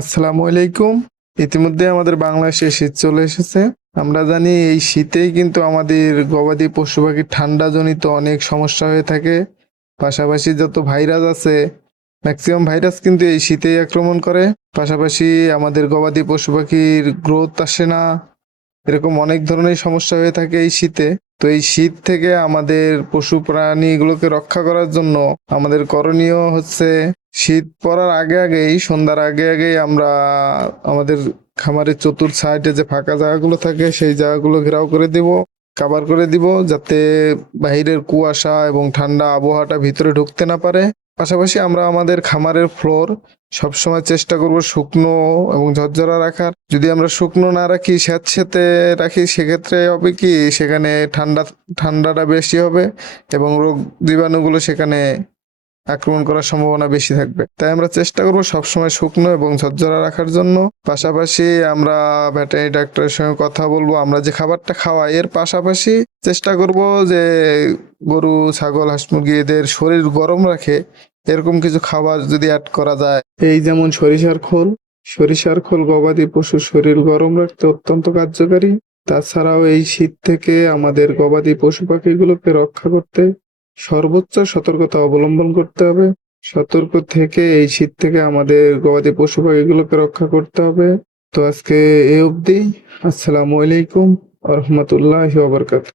আসসালামু আলাইকুম। ইতিমধ্যে আমাদের বাংলাদেশে শীত চলে এসেছে। আমরা জানি এই শীতেই কিন্তু আমাদের গবাদি পশু পাখির ঠান্ডাজনিত অনেক সমস্যা হয়ে থাকে। পাশাপাশি যত ভাইরাস আছে, ম্যাক্সিমাম ভাইরাস কিন্তু এই শীতেই আক্রমণ করে। পাশাপাশি আমাদের গবাদি পশু পাখির গ্রোথ আসে না। এরকম অনেক ধরনের সমস্যা হয়ে থাকে এই শীতে। তো এই শীত থেকে আমাদের পশু প্রাণী এগুলোকে রক্ষা করার জন্য আমাদের করণীয় হচ্ছে শীত পড়ার আগে আগেই সন্ধ্যার আগে আগেই আমরা আমাদের খামারের চতুর সাইডে যে ফাঁকা জায়গাগুলো থাকে সেই জায়গাগুলো ঘেরাও করে দিব, কাভার করে দিব, যাতে বাহিরের কুয়াশা এবং ঠান্ডা আবহাওয়াটা ভিতরে ঢুকতে না পারে। পাশাপাশি আমরা আমাদের খামারের ফ্লোর সবসময় চেষ্টা করব শুকনো এবং ঝরঝরা রাখার। যদি আমরা শুকনো না রাখি, স্যাঁতসেঁতে রাখি, সেক্ষেত্রে হবে কি সেখানে ঠান্ডাটা বেশি হবে এবং রোগ জীবাণুগুলো সেখানে আক্রমণ করার সম্ভাবনা বেশি থাকবে। তাই আমরা চেষ্টা করব সবসময় শুকনো এবং ঝরঝরা রাখার জন্য। পাশাপাশি আমরা ভেটেরিনারি ডাক্তারের সঙ্গে কথা বলবো। আমরা যে খাবারটা খাওয়াই এর পাশাপাশি চেষ্টা করব যে গরু, ছাগল, হাঁস মুরগি এদের শরীর গরম রাখে এরকম কিছু খাবার যদি অ্যাড করা যায়। এই যেমন সরিষার খোল গবাদি পশুর শরীর গরম রাখতে অত্যন্ত কার্যকারী। তাছাড়াও এই শীত থেকে আমাদের গবাদি পশু পাখিগুলোকে রক্ষা করতে সর্বোচ্চ সতর্কতা অবলম্বন করতে হবে। সতর্ক থেকে এই শীত থেকে আমাদের গবাদি পশু পাখিগুলোকে রক্ষা করতে হবে। তো আজকে এই অবধি। আসসালামু আলাইকুম ওয়া রাহমাতুল্লাহি ওয়া বারাকাতুহু।